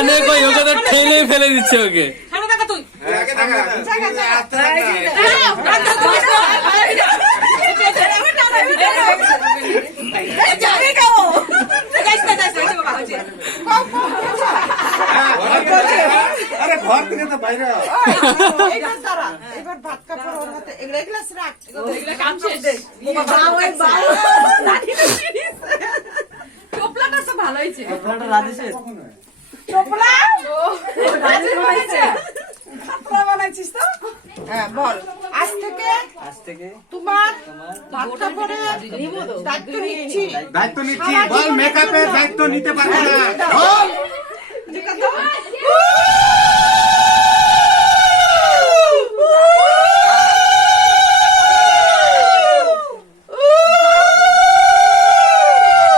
টানে কই ওকে তো ঠেলে ফেলে দিচ্ছে ওকে আরে ঘর থেকে তো বাইরে আও। এবার দাঁড়া এবার ভাত কাপড় ওর হাতে এগুলো এগুলো রাখ হ্যাঁ বল। আজ থেকে আজ থেকে তোমার ভাত কাপড়ে দায়িত্ব নিচ্ছি। দায়িত্ব নিচ্ছি বল মেকআপের দায়িত্ব নিতে পারবে না বল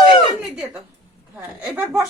এটা এমনি দিয়ে দাও। হ্যাঁ, এবার